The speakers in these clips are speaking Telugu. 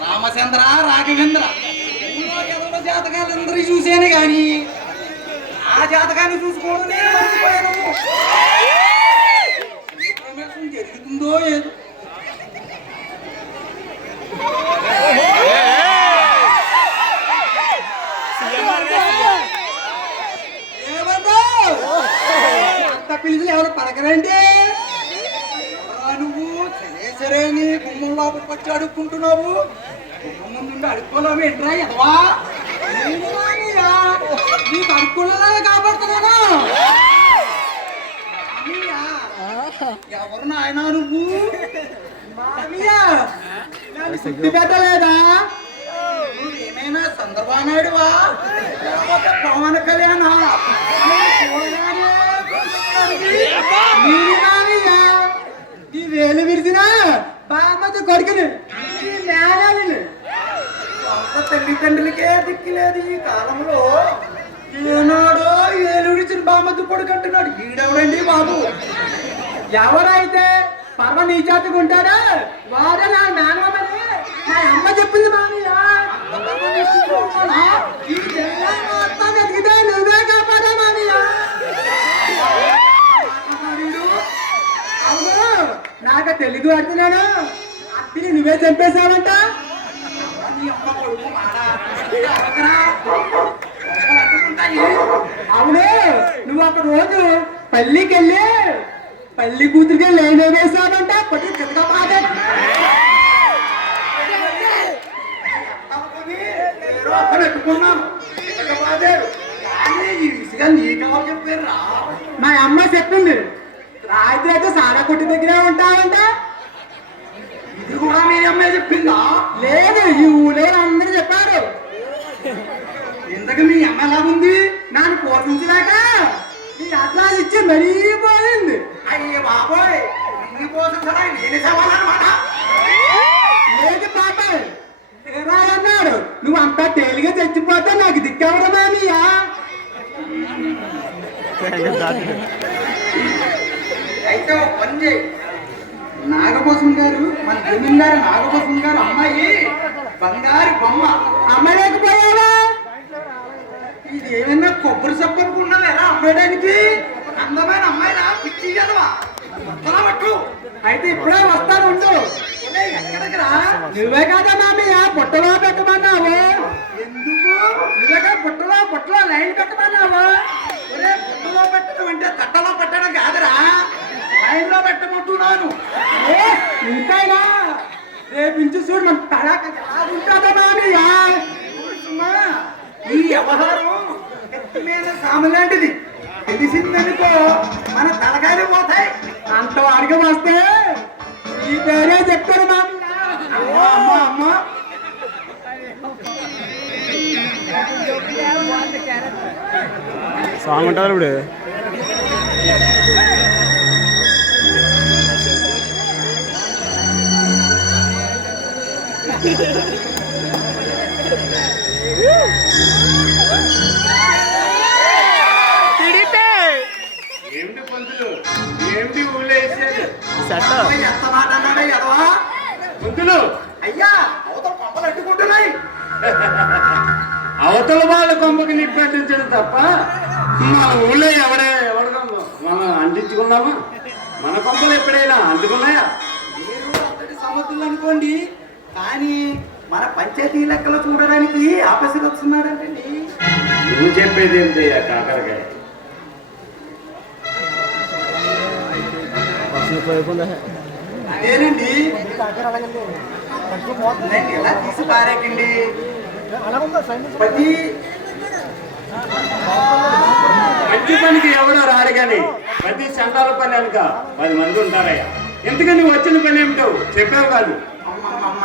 రామచంద్ర రాఘవేంద్ర జాతకాలందరూ చూసాను గాని ఆ జాతకాన్ని చూసుకోవడం నేను మర్చిపోయాను. జరుగుతుందో ఏదో అంత పిలుచులు ఎవరు పడకరండి. నువ్వు సరే నీ గుమ్మం లోపల వచ్చి అడుక్కుంటున్నావు. గుమ్మం నుండి అడుక్కోలేము ఏంట్రా ఎదవా? నీకు అడుక్కునేలాగా కాపాడుతున్నాను. ఎవరు నాయన నువ్వు? గుర్తు పెట్టలేదా? నువ్వేమైనా చంద్రబాబు నాయుడువా లేకపోతే పవన్ కళ్యాణ్? ఈ వేలు విరిసిన బామ్మతో కొడుకుని మేనాలని తల్లిదండ్రులకే దిక్కులేదు ఈ కాలంలో. ఏనాడో ఏలు విడిచిన బామ్మతో కొడుకు అంటున్నాడు. ఈడెవడండి బాబు? ఎవరైతే పర్వ నీ జాతికి ఉంటాడో వారే నా మేనమని మా అమ్మ చెప్పింది. మామయ్య ఈ జిల్లా మొత్తం వెతికితే నువ్వే కాపాడా మామయ్య. అవును, నాకు తెలుగు అడుగుతున్నాను. అత్తిని నువ్వే చంపేశావంట. అవును, నువ్వు ఒక రోజు పల్లికి వెళ్ళి పల్లి కూతురికి లైన్ వేసావంట. పట్టి చెత్తగా బాధే మా అమ్మ చెప్పింది. రాత్రి అయితే సారా కొట్టి దగ్గరే ఉంటావంట. ఇది కూడా మీ అమ్మాయి చెప్పిందా? లేదు, ఈ ఊళ్ళో అందరూ చెప్పారు. ఇంతకు మీ అమ్మ ఎలాగుంది? నన్ను పోషించలేక ఈ అట్లాస్ ఇచ్చి మరీ పోయింది. అయ్యే బాబోయ్, నిన్ను పోషించడా నేనే సవాలన్నమాట. లేదు బాబాయ్, అన్నాడు. నువ్వు అంతా తేలిగా చచ్చిపోతే నాకు దిక్కవడం మామయ్యా. అయితే ఒక పని చేయి. నాగభూషణ్ గారు, మన జమీందారు నాగభూషణ్ గారు అమ్మాయి బంగారు బొమ్మ అమ్మలేకపోయావా? ఇది ఏమైనా కొబ్బరి సబ్బు అనుకున్నావా ఎలా అమ్మడానికి? అందమైన అమ్మాయినా పిచ్చి కదవా పట్టు. అయితే ఇప్పుడే వస్తాను ఉండు. ఎక్కడికి రా? నువ్వే కదా మామయ్య పుట్టలో పెట్టమన్నావు. ఎందుకు? నువ్వేగా పుట్టలో లైన్ పెట్టమన్నావు. పుట్టలో పెట్టడం అంటే తట్టలో పెట్టడం కాదురా, లైన్ లో పెట్టమంటున్నాను. ఇంతైనా రేపు ఇంచు చూడు మన తడాక ఉంటుందా మామయ్య. ఈ వ్యవహారం ఎత్తిమీద సాము లాంటిది. తెలిసిందనుకో మన తలకాయలు పోతాయి. అంత వాడికి వస్తే ఈ పేరే చెప్తారు మామయ్య. అమ్మ అమ్మ సాంగ్ ఉంటారు ఇప్పుడు. ఏమిటి పంతులు, ఏమిటి ఊళ్ళో వేసేది? ఎంత మాట అన్నాడే ఎదవా పంతులు? అయ్యా, అవతల కొంపలు అడ్డుకుంటున్నాయి. అవతల వాళ్ళ కొంపకి నిప్పు అంటించడం తప్ప మన ఊళ్ళో ఎవరిగా మనం అంటించుకున్నామా? మన కొంపలు ఎప్పుడైనా అంటుకున్నాయా? మీరు అంతటి సమర్థులు అనుకోండి, కానీ మన పంచాయతీ లెక్కలు చూడడానికి ఆఫీసర్ వస్తున్నాడంటండి. నువ్వు చెప్పేది ఏంటి కాకరకాయ? అదేనండి, నేను ఎలా తీసి పారేకండి. ప్రతి మంచి పనికి ఎవడో రాడు కానీ ప్రతి చందాల పని అనుక 10 మంది ఉంటారయ్యా. ఎందుకని వచ్చిన పని ఏమిటో చెప్పావు కాదు. అమ్మమ్మమ్మ,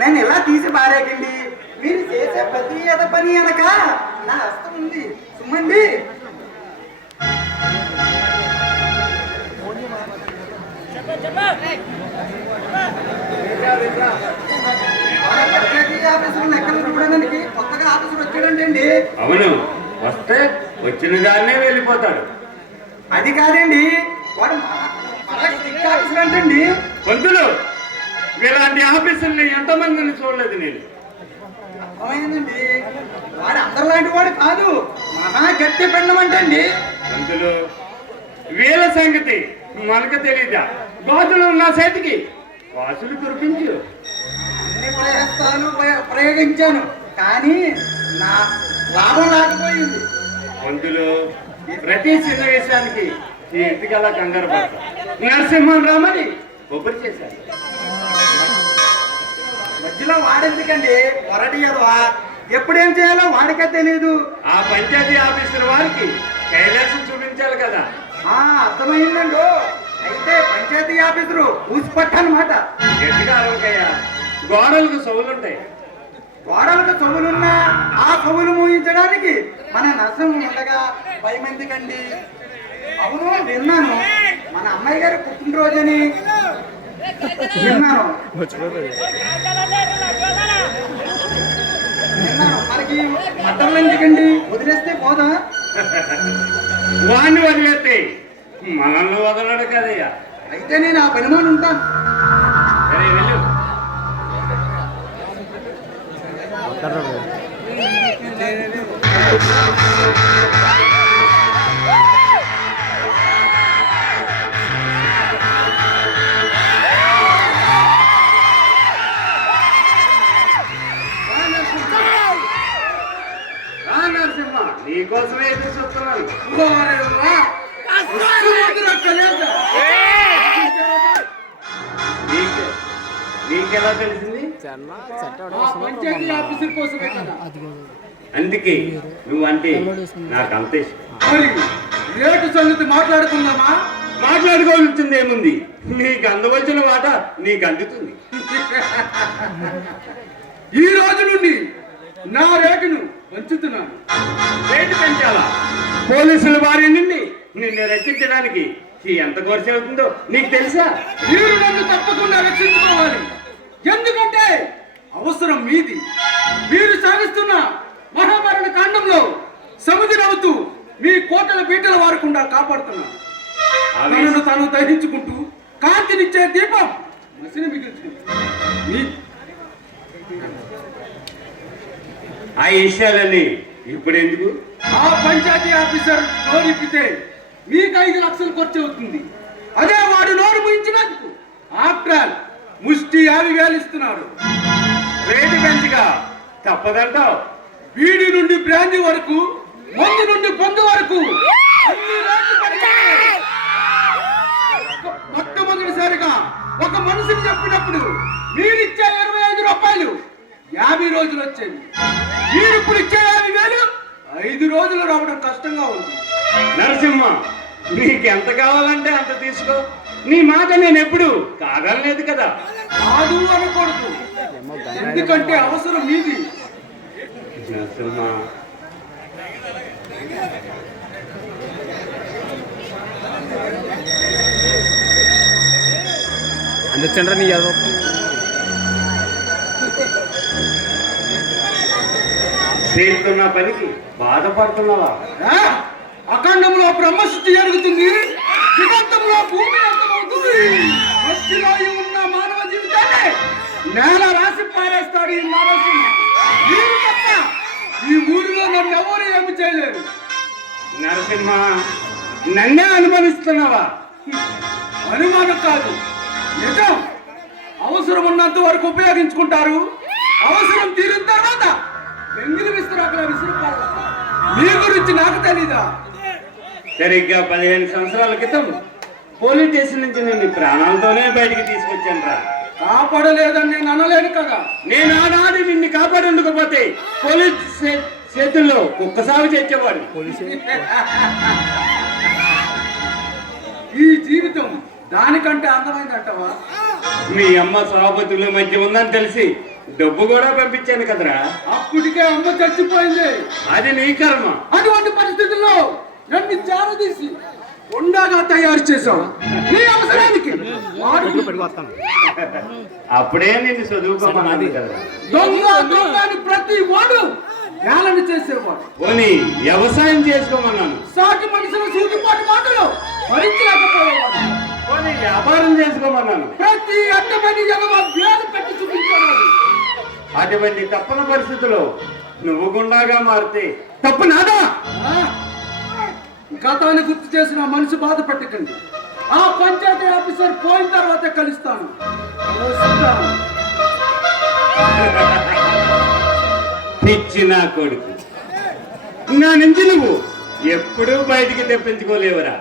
నేను ఎలా తీసి పారేకండి. మీరు చేసే ప్రతి ఏదో పని అనక నా హస్తం ఉంది సుమ్మండి. ఆఫీసులు ఎక్కడ చూడడానికి కొత్తగా ఆఫీసులు వచ్చాడండి. అవును, వస్తే వచ్చిన దాన్నే వెళ్ళిపోతాడు. అది కాదండి, వాడు స్ట్రిక్ట్ ఆఫీసులు అంటండి. పంతులు, ఇలాంటి ఆఫీసుల్ని ఎంతమందిని చూడలేదు నేను. అర్థమైందండి, వాడు అందరిలాంటి వాడు కాదు, మహా గట్టి పెండమంటండి. పంతులు, వీళ్ళ సంగతి మనకు తెలీదా? గాజులు ఉన్న చేతికి గాజులు కురిపించు. అన్ని ప్రయోగించాను కానీ నా లాభం లేకపోయింది. పంతులు, ప్రతి చిన్న విషయానికి ఈ ఇంటికల్లా కంగారు పడతారు. నరసింహన్ రామని కొబ్బరి చేశారు. మధ్యలో వాడెందుకండి పొరటి ఎదవా, ఎప్పుడేం చేయాలో వాడికే తెలియదు. ఆ పంచాయతీ ఆఫీసర్ వారికి కైలాసం చూపించాలి కదా. అర్థమైందండు. అయితే పంచాయతీ ఆఫీసరు ఊసిపట్టనమాట. గట్టిగా అరవకయ్యా, గోడలకు సవులుంటాయి. గోడలకు చెవులున్నా ఆ చెవులు మూయించడానికి మన నరసింహం ఉండగా 10 మందికండి. అవును, విన్నాను మన అమ్మాయి గారు పుట్టినరోజని విన్నాను. మనకి మటన్లు ఎందుకండి, వదిలేస్తే పోదా? వాడిని వదిలేస్తే మనల్ని వదలడు కదయ్యా. అయితే నేను ఆ పనిమాని ఉంటాను. సరే వెళ్ళు. నరసింహ, నీకోసమే ఎదురు చూస్తున్నాను. నీకెలా తెలిసింది? అందుకే నువ్వంటే నాకు అంత ఇష్టం. రేటు సంగతి మాట్లాడుకుందామా? మాట్లాడుకోవాల్సింది ఏముంది? నీకు అందవలసిన మాట నీకు అందుతుంది. ఈ రోజు నుండి నా రేటును పెంచుతున్నాను. రేటు పెంచాలా? పోలీసుల వారి నుండి నిన్ను రక్షించడానికి ఎంత ఖర్చు అవుతుందో నీకు తెలుసా? మీరు నన్ను తప్పకుండా రక్షించుకోవాలి. ఎందుకంటే అవసరం మీది. మీరు సాగిస్తున్న మహాభారత కాండంలో సముద్రవుతూ మీ కోటల పీటల వారకుండా కాపాడుతున్నారు. తనను తాను దహించుకుంటూ కాంతినిచ్చే దీపం మసిని మిగిల్చుకుంటుంది. ఆ విషయాలన్నీ ఇప్పుడు ఎందుకు? ఆ పంచాయతీ ఆఫీసర్ నోరిప్పితే మీకు 5 లక్షలు ఖర్చు అవుతుంది. అదే వాడు నోరు ముయించినందుకు ఆఫ్టర్ ఆల్ ముష్టి 50,000 ఇస్తున్నారు. రేటు పెంచగా తప్పదంటావు. వీడి నుండి బ్రాంతి వరకు, మందు నుండి పొందు వరకు అన్ని రేట్లు పెరిగాయి. మొట్టమొదటిసారిగా ఒక మనిషిని చెప్పినప్పుడు మీరిచ్చే 25 రూపాయలు 50 రోజులు వచ్చేవి. మీరు ఇప్పుడు ఇచ్చే 50,000 5 రోజులు రావడం కష్టంగా ఉంది. నరసింహ, నీకు ఎంత కావాలంటే అంత తీసుకో. నీ మాట నేను ఎప్పుడు కాదనలేదు కదా. కాదు అనకూడదు, ఎందుకంటే అవసరం మీది. నరసింహ, అందుచండ్ర నీ యాదవ్ చేస్తున్న పనికి బాధపడుతున్నావా? అఖండంలో బ్రహ్మశుద్ధి జరుగుతుంది, దిగంతంలో భూమి అంతమవుతుంది. మధ్యలో ఉన్న మానవ జీవితాన్ని నేల రాసి పారేస్తాడు ఈ నరసింహ. మీరు తప్ప ఈ ఊరిలో నన్ను ఎవరు ఏమి చేయలేరు. నరసింహ, నన్నే అనుమానిస్తున్నావా? అనుమానం కాదు, నిజం. అవసరం ఉన్నంత వరకు ఉపయోగించుకుంటారు, అవసరం తీరిన తర్వాత ఎంగిలి విస్తరాకుల విసురుతారు. మీ గురించి నాకు తెలీదా? సరిగ్గా 15 సంవత్సరాల క్రితం పోలీస్ స్టేషన్ నుంచి నిన్ను ప్రాణాలతోనే బయటికి తీసుకొచ్చాను రా. కాపాడలేదని నేను అనలేను కదా. నేను ఆనాడు నిన్ను కాపాడుకోపోతే పోలీస్ చేతుల్లో కుక్క సాగు చేసేవాడు. ఈ జీవితం దానికంటే అందమైందంటవా? మీ అమ్మ సభాపతుల మధ్య ఉందని తెలిసి డబ్బు కూడా పంపించాను కదరా. అప్పటికే అమ్మ చచ్చిపోయింది. అది నీ కర్మ. అటువంటి పరిస్థితుల్లో నన్ను జారదీసి ఉండగా తయారు చేశావు నీ అవసరానికి. అప్పుడే నిన్ను చదువుకోమన్నది కదా. దొంగ దొంగ అని ప్రతి వాడు నేలను చేసేవాడు. పోనీ వ్యవసాయం చేసుకోమన్నాను. సాటి మనుషుల సూటిపాటి మాటలు భరించలేకపోయేవాడు. పోనీ వ్యాపారం చేసుకోమన్నాను. ప్రతి అడ్డమని వేలు పెట్టి చూపించేవాడు. అటువంటి తప్పని పరిస్థితుల్లో నువ్వు గుండాగా మారితే తప్పు నాదా? గతాన్ని గుర్తు చేసిన మనిషి బాధ పెట్టకండి. ఆ పంచాయతీ ఆఫీసర్ పోయిన తర్వాత కలుస్తాను. పిచ్చి నా కొడుకు, నా నుంచి నువ్వు ఎప్పుడూ బయటికి తెప్పించుకోలేవురా.